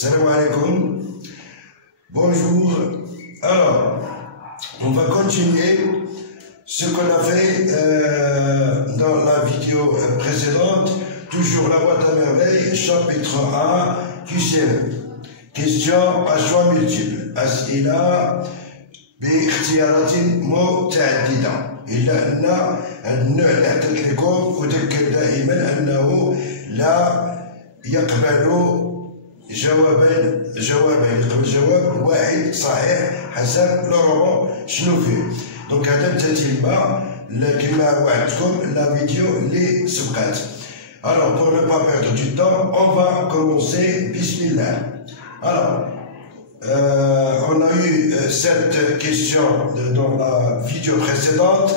Salam alaikum. Bonjour. Alors, on va continuer ce qu'on a fait dans la vidéo précédente. Toujours la boîte à merveille, chapitre 1, QCM. Question à choix multiples. أسئلة باختيارات متعددة. إلا أن النوع اللي عطيت لكم أذكر دائما أنه لا يقبل جوابين يقبل جواب واحد صحيح حسب لو شنو فيه. دونك هذا التتمة كما وعدتكم لا فيديو اللي سبقات. Alors pour ne pas perdre du temps, on va commencer. Bismillah. Alors on a eu cette question dans la vidéo précédente.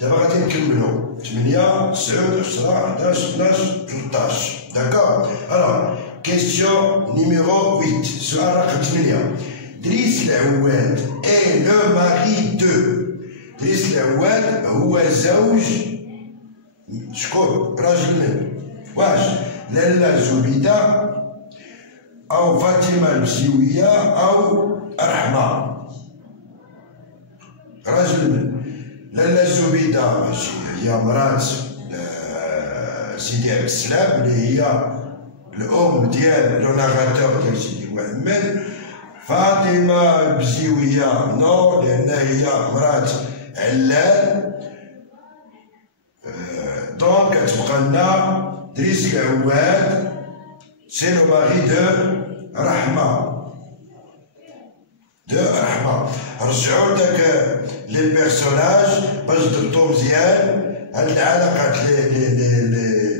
دابا غادي نكملو 8 9 10 11 12 13. D'accord. Alors question numéro 8. سؤال رقم 8. دريس العواد est le mari de. دريس العواد هو زوج شكون؟ راجل من؟ واش لالا زبيدة أو فاطمة المسيوية أو رحمة؟ راجل من؟ لالا زبيدة ماشي هي مرات سيدي عبد السلام اللي هي الأم ديال لو ناراتور ديال سيدي محمد. فاطمة المسيوية نو لأن هي مرات علال. دونك كتبقى لنا دريس العواد سي لو ماري دو رحمة. رجعوا لداك لي بيرسوناج باش ضبطو مزيان هاد العلاقات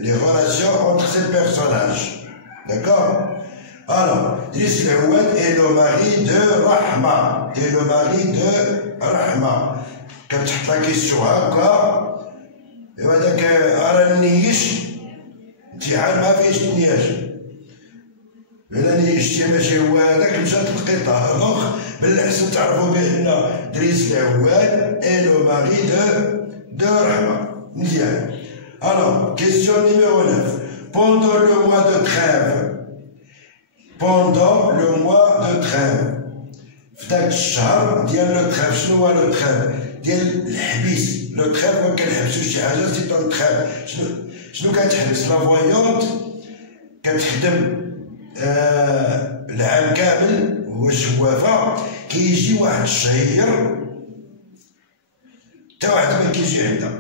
لي غولاسيون اونتر سي بيرسوناج. داكور. الوغ دريس العواد اي لو ماري دو رحمة. كتحط لا كيسيون هاكا. ايوا داك راه نيش امتحان ما فيهش النياش. إلا نيشتي ماشي هو هذاك مشات للقطار. دونك بالأحسن تعرفوا بأن دريس العواد اي لو ماري دو رحمة. مزيان. Alors, question numéro 9. Pendant le mois de trêve. في داك الشهر ديال لو تخيف. شنو هو لو تخيف؟ ديال الحبيس. لو تخيف ما كنحبسو شي حاجة سي دون تخيف. شنو كتحبس؟ لا فوايونت كتخدم العام كامل هو شوافة. كيجي واحد الشهير تا واحد ما كيجي عندها.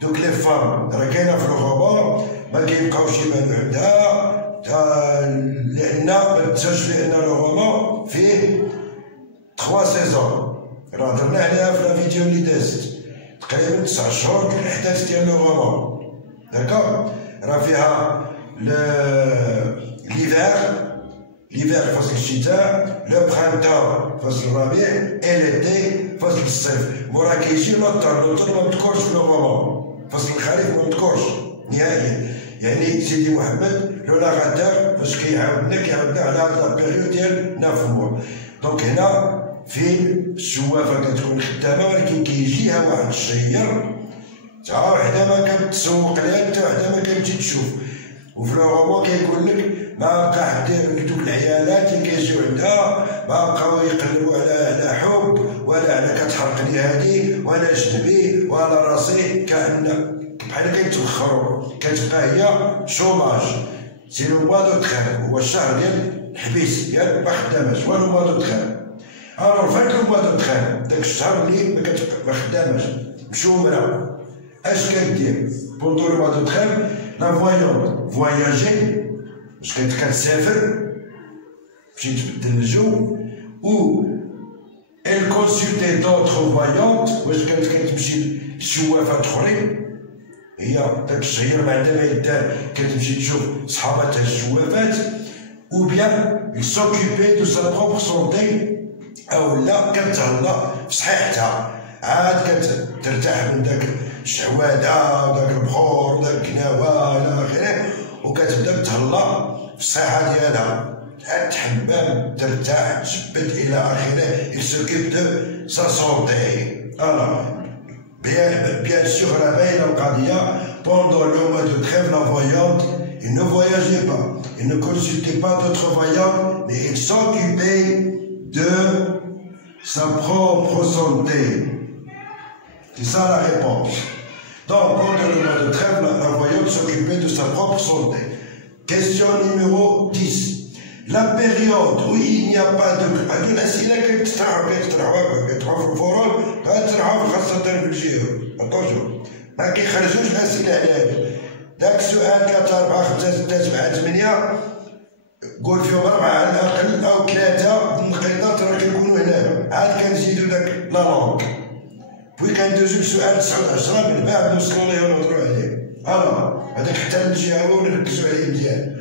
دوك لي فام راه كاينه في الغابة ما كيبقاوش يبانو عندها لأن ما تنساوش بأن الغابة فيه 3 سيزون. راه هضرنا عليها في لا فيديو اللي دازت تقريبا 9 شهور ديال الأحداث ديال الغابة. داكوغ. راه فيها l'hiver فصل الشتاء، لو برانتون فصل الربيع، اي ليتي فصل الصيف. مورا كيجي لوطون ما مذكورش في الغابة. فصل الخريف ما مذكورش نهائيا. يعني سيدي محمد لو ناراتور فاش كيعاودنا على هاد لا بيريود ديال 9 موا. دونك هنا فين الشوافة كتكون خدامة ولكن كيجيها واحد الشهير تا وحدة ما كتسوق لها تا وحدة ما كتجي تشوف. وفي الغابة كيقول لك ما بقى حد دوك العيالات اللي كيجيو عندها ما بقاو يقلبوا على حب ولا على كتحرقني هادي ولا جنبي ولا راسي كأن بحال كيتوخروا. كتبقى هي شوماج. سي لو موا دو تخيف هو الشهر ديال الحبيس ديال ما خداماش. هو لو موا دو تخيف. الوغ فهاد لو موا دو تخيف داك الشهر اللي ما خداماش مشومرة اش كدير؟ بوندو لو موا دو تخيف لا فوايونت فواياجي باش كتسافر باش تبدل الجو. و ال كونسلتي دوطخ فوايونت واش كتمشي لشوافات اخرين. هي داك الشهير ما عندها ما يدار كتمشي تشوف صحاباتها الشوافات. او بيان يسوكيبي دو سا بروبر سونتي او لا كتهلا في صحيحتها. عاد كترتاح من داك الشعوادة وداك البخور وداك الكناوة إلى آخره وكتبدا تهلا في الصحة ديالها. عاد تحمام ترتاح تجبد إلى آخره. il s'occupe de sa santé. Alors bien sûr راه باينة القضية. pendant le mois de trêve la voyante il ne voyageait pas, il ne consultait pas d'autres voyants, mais il s'occupait de sa propre santé. C'est ça la réponse. Donc, pendant le mois de trêve, un voyant s'occupait de sa propre santé. Question numéro 10. La période où il n'y a pas de... هادو الأسئلة كيتطرحوا في الفروض كيتطرحوا خاصة في الجيو. أتونجو. ما كيخرجوش الأسئلة على هادو. داك السؤال 3 4 5 6 7 8 قول فيهم 4 على الأقل أو 3 النقيضات راه كيكونوا هنا. عاد كنزيدو داك لا لونغ. بوي كندوزو لسؤال 9 10 من بعد نوصلو ليه ونهضرو عليه. هذاك حتى نجاوبو ونركزو عليه مزيان.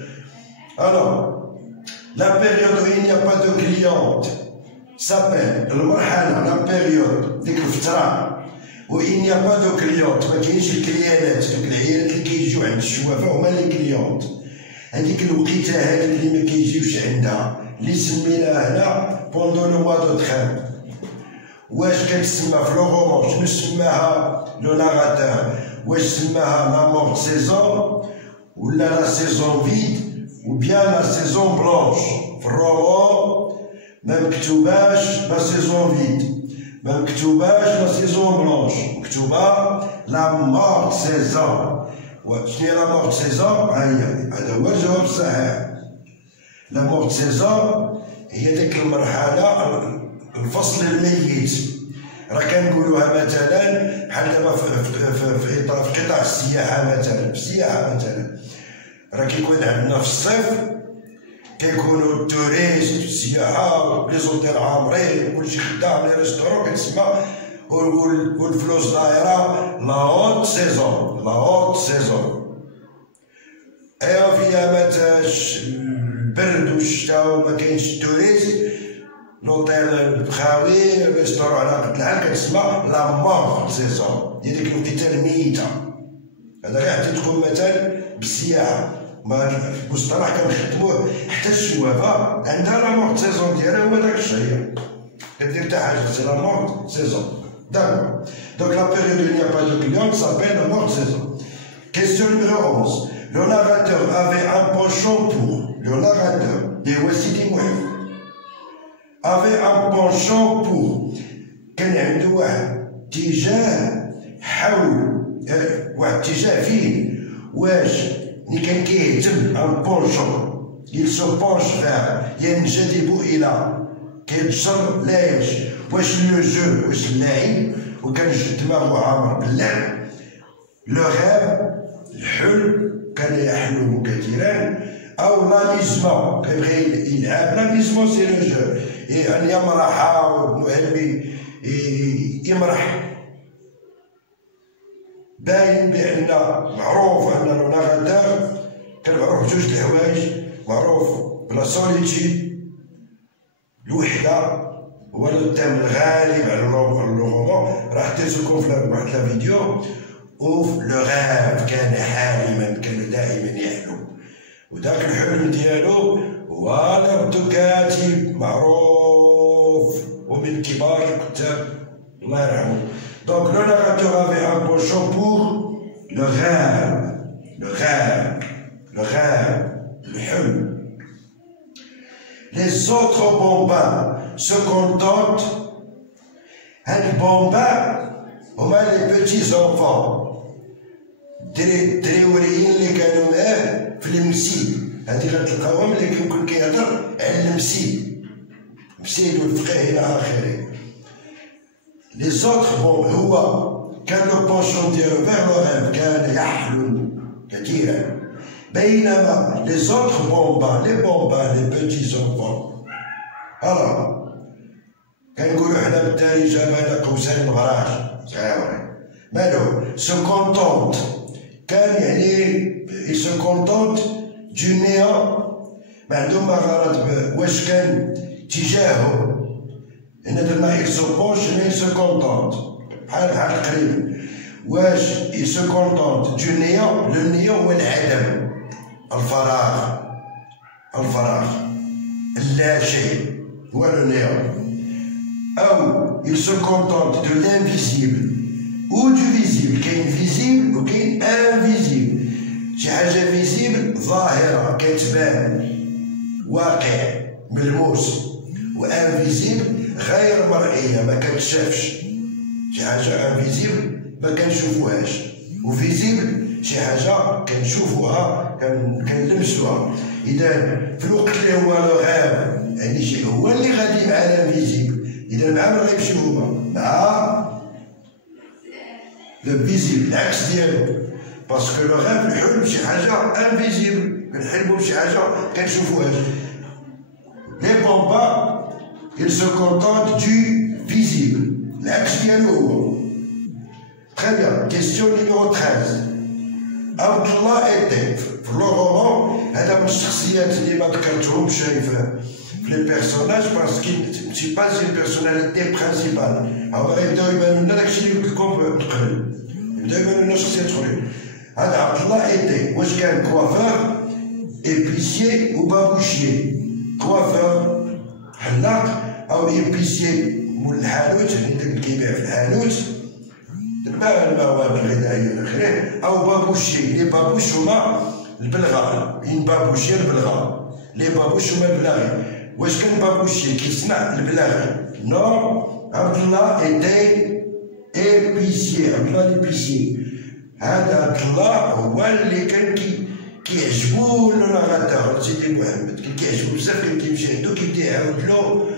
La période où il n'y a pas de cliente s'appelle la période ديك الفترة où il n'y a pas de cliente ما كاينش الكليانات دوك العيالات اللي كيجيو عند الشوافة هما لي كليونت هذيك الوقيته هذيك اللي ما كيجيوش عندها اللي سميناها هنا بوندون لو موا دو تخيم واش كتسمى في لو رومون شنو سماها لو ناراتور واش سماها لا مور سيزون ولا لا سيزون فيد ou bien la saison blanche. Vraiment, même كتوباش la saison vide. Même كتوباش la saison blanche. كتوبا la morte saison. شنو هي la morte saison؟ هذا هو الجواب الصحيح. La morte saison هي ديك المرحلة الفصل الميت. راه كنقولوها مثلا بحال دابا في قطاع السياحة مثلا، في السياحة مثلا. راه كيكون عندنا في الصيف كيكونوا التوريست السياحه لي زوتيل عامرين كلشي خدام لي ريستورون كتسمى والفلوس دايره لا هوت سيزون لا هوت سيزون. ايوا في ايامات البرد والشتاء وما كاينش التوريست لوطيل خاوي الريستورون على قد العام كتسمى لا مور سيزون ديال ديك الوقيته الميته. هذا غير حتى تكون مثلا بالسياحه ما المصطلح كنخدموه حتى الشوافه عندها لا مورت سيزون ديالها هو داك الشهر كدير حتى حاجه سي لا مورت سيزون. داكور دونك لا بيريود où il n'y a pas de client s'appelle la morte saison. Question numéro 11. Le narrateur avait un penchant pour le narrateur des Wassidi Mouhif avait un penchant pour كان عنده واحد اتجاه حول واحد اتجاه فيه واش اللي كان كيهتم ان بونشون il se penche vers ينجذب الى كيتجر لاش واش لو جو واش اللعب وكان دماغو عامر باللعب لو غيب الحلم كان يحلم كثيرا او لاميزمون كيبغي يلعب لاميزمون سي لو جو يعني يمرح والمهم يمرح باين بان معروف ان لو ناراتور كان معروف بجوج د الحوايج معروف بلا سوليتيود الوحده هو التام الغالب على الرومون راه حطيتلكم في واحد لا فيديو وفي لو غاف كان حالما كان دائما يحلم وداك الحلم ديالو هو لابدو كاتب معروف ومن كبار الكتاب الله يرحمه. Donc le narrateur avait un penchant pour le rêve, le hulm. Les autres bambins se contentent. Les bambins, on a les petits enfants. دريوريين اللي كانوا معاه في المسيد هذه غتلقاوهم اللي كيكون كيهضر على المسيد المسيد والفقه الى اخره. لي زوطخ بون هو كان لو بونشون ديالو فيغ لو غيف كان يحلم كثيرا بينما لي زوطخ بومبان لي بيتي زونفون كنقولو حنا بالدارجه بين قوسين الغراج صغيورين مالو سو كونتونت كان يعني سو كونتونت دو نيون ما عندهم ما غرض واش كان تجاهه هنا درنا اكسوبونش هنا سو كونتونت بحال قريب واش سو كونتونت دو نيون لو نيون هو العدم الفراغ اللا شيء هو لو نيون او il se contente de l'invisible ou du visible كاين فيزيبل وكاين انفيزيبل شي حاجة فيزيبل ظاهرة كتبان واقع ملموس، وانفيزيبل غير مرئية ما كتشافش. شي حاجة انفيزيبل ما كنشوفوهاش، وفيزيبل شي حاجة كنشوفوها كنلمسوها. إذا في الوقت اللي هو لو غاب يعني شي هو اللي غادي مع الانفيزيبل، إذا مع من غيمشيو هما؟ مع لو فيزيبل، العكس ديالو. باسكو لو غاب الحلم شي حاجة انفيزيبل، كنحلمو بشي حاجة كنشوفوهاش. لي بومبا ils se contentent du visible. العكس ديالو هو. Très bien. Question numéro 13. عبد الله était في لو رومون، هذا من الشخصيات اللي ما ذكرتهمش في لي بيرسوناج باسكو ماشي با سي بيرسوناليتي برينسيبال. هما يبداو يبانو لنا داكشي اللي قلت لكم من قبل، يبداو يبانو لنا شخصيات اخرين. هذا عبد الله était واش كان كوافور، ايبيسيي وبابوشيي. كوافور حلاق، أو إيبيسيي مول الحانوت، يعني داك اللي كيبيع في الحانوت المواد الغذائية إلى آخره، أو بابوشي. لي بابوش هما البلغاء، كاين بابوشي البلغاء، لي بابوش هما البلاغي. واش كان بابوشي كيصنع البلاغي؟ نو، عبد الله إيتي إيبيسيي، عبد الله إيبيسيي. هذا عبد الله هو اللي كان كيعجبو لو ناراتور سيدي محمد، كان كيعجبو بزاف، كان كيمشي عندو كيبدا يعاودلو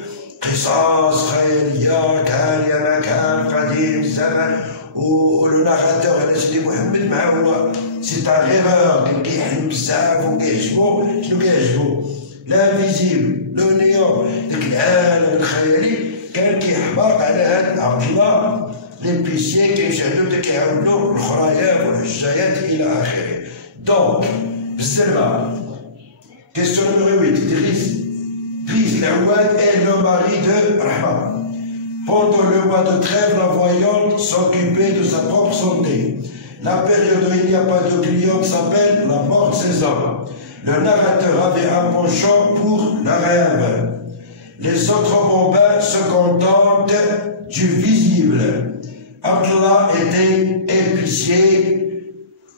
قصص خيالية كان يا ما كان قديم الزمن، ولو ناراتور هذا سيدي محمد معاه هو سي ان ريفور، كان كيحلم بزاف وكيعجبو. شنو كيعجبو؟ لانفيزيبل، لو نيون، داك العالم الخيالي كان كيحبط على هاد عبد الله ليبيسيي، كيمشي عندو بدا كيعاودلو الخرايات والحجايات إلى آخره. دونك بالسلمة. كيستيون نيميرو 8. Driss l'Awad est le mari de Rahma. Pendant le mois de trêve, la voyante s'occupait de sa propre santé. La période où il n'y a pas de client s'appelle la mort de ses hommes. Le narrateur avait un penchant pour la rêve. Les autres bambins se contentent du visible. Abdullah était épicier.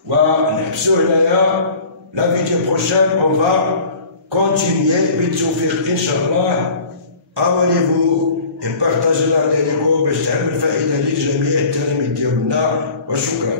Voilà, la vidéo prochaine, on va continuer. بالتوفيق إن شاء الله. abonnez-vous et partagez la vidéo باش تعمل فائدة لجميع التلاميذ ديالنا، وشكرا.